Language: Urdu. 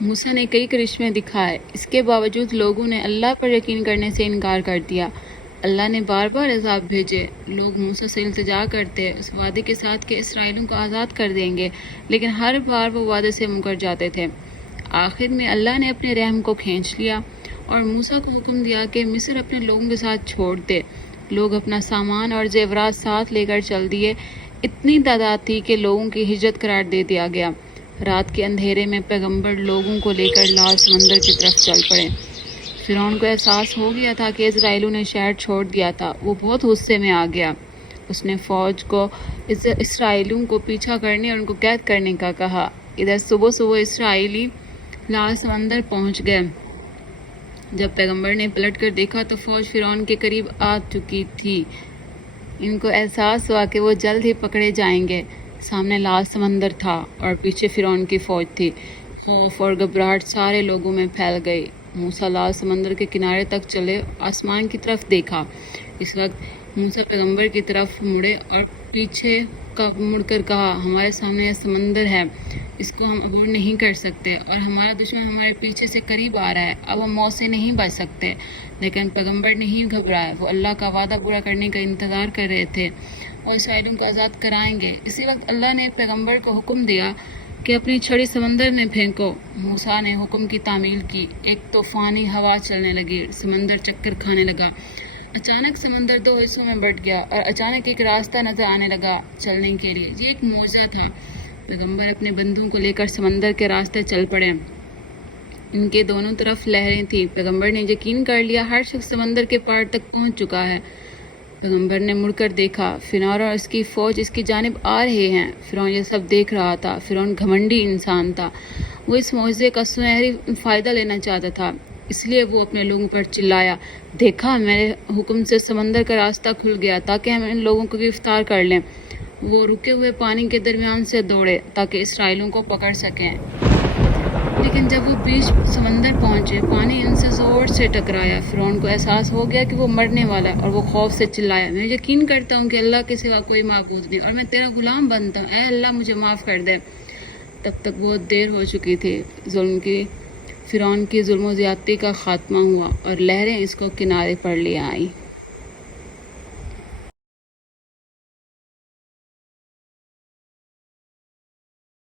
موسیٰ نے کئی کرشمے دکھائے، اس کے باوجود لوگوں نے اللہ پر یقین کرنے سے انکار کر دیا۔ اللہ نے بار بار عذاب بھیجے۔ لوگ موسیٰ سے التجا کرتے اس وعدے کے ساتھ کہ اسرائیلیوں کو آزاد کر دیں گے، لیکن ہر بار وہ وعدے سے منکر جاتے تھے۔ آخر میں اللہ نے اپنے رحم کو کھینچ لیا اور موسیٰ کو حکم دیا کہ مصر اپنے لوگوں کے ساتھ چھوڑ دے۔ لوگ اپنا سامان اور زیورات ساتھ لے کر چل دیے۔ اتنی تعداد تھی کہ لوگوں کی ہجرت قرار دے دیا گیا۔ رات کے اندھیرے میں پیغمبر لوگوں کو لے کر لال سمندر کی طرف چل پڑے۔ فرعون کو احساس ہو گیا تھا کہ اسرائیلیوں نے شہر چھوڑ دیا تھا۔ وہ بہت غصے میں آ گیا۔ اس نے فوج کو اسرائیلیوں کو پیچھا کرنے اور ان کو قید کرنے کا کہا۔ ادھر صبح صبح اسرائیلی لال سمندر پہنچ گئے۔ جب پیغمبر نے پلٹ کر دیکھا تو فوج فرعون کے قریب آ چکی تھی۔ ان کو احساس ہوا کہ وہ جلد ہی پکڑے جائیں گے۔ سامنے لال سمندر تھا اور پیچھے فرعون کی فوج تھی۔ خوف اور گھبراہٹ سارے لوگوں میں پھیل گئی۔ موسیٰ لال سمندر کے کنارے تک چلے، آسمان کی طرف دیکھا۔ اس وقت موسیٰ پیغمبر کی طرف مڑے اور پیچھے مڑ کر کہا، ہمارے سامنے یہ سمندر ہے، اس کو ہم عبور نہیں کر سکتے اور ہمارا دشمن ہمارے پیچھے سے قریب آ رہا ہے، اب ہم موت سے نہیں بچ سکتے۔ لیکن پیغمبر نہیں گھبرائے، وہ اللہ کا وعدہ پورا کرنے کا انتظار کر رہے تھے اور اسرائیلیوں کو آزاد کرائیں گے۔ اسی وقت اللہ نے پیغمبر کو حکم دیا کہ اپنی چھڑی سمندر میں پھینکو۔ موسیٰ نے حکم کی تعمیل کی۔ ایک طوفانی ہوا چلنے لگی، سمندر چکر کھانے لگا۔ اچانک سمندر دو حصوں میں بٹ گیا اور اچانک ایک راستہ نظر آنے لگا چلنے کے لیے۔ یہ ایک معجزہ تھا۔ پیغمبر اپنے بندوں کو لے کر سمندر کے راستے چل پڑے۔ ان کے دونوں طرف لہریں تھیں۔ پیغمبر نے یقین کر لیا ہر شخص سمندر کے پار تک پہنچ چکا ہے۔ پیغمبر نے مڑ کر دیکھا، فرعون اور اس کی فوج اس کی جانب آ رہے ہیں۔ فرعون یہ سب دیکھ رہا تھا۔ فرعون گھمنڈی انسان تھا۔ وہ اس معجزے کا سنہری فائدہ لینا چاہتا تھا، اس لیے وہ اپنے لوگوں پر چلایا، دیکھا میرے حکم سے سمندر کا راستہ کھل گیا تاکہ ہم ان لوگوں کو گرفتار کر لیں۔ وہ رکے ہوئے پانی کے درمیان سے دوڑے تاکہ اسرائیلیوں کو پکڑ سکیں، لیکن جب وہ بیچ سمندر پہنچے پانی ان سے زور سے ٹکرایا۔ فرعون کو احساس ہو گیا کہ وہ مرنے والا ہے اور وہ خوف سے چلایا، میں یقین کرتا ہوں کہ اللہ کے سوا کوئی معبود نہیں اور میں تیرا غلام بنتا ہوں، اے اللہ مجھے معاف کر دے۔ تب تک بہت دیر ہو چکی تھی۔ فرعون کی ظلم و زیادتی کا خاتمہ ہوا اور لہریں اس کو کنارے پر لے آئیں۔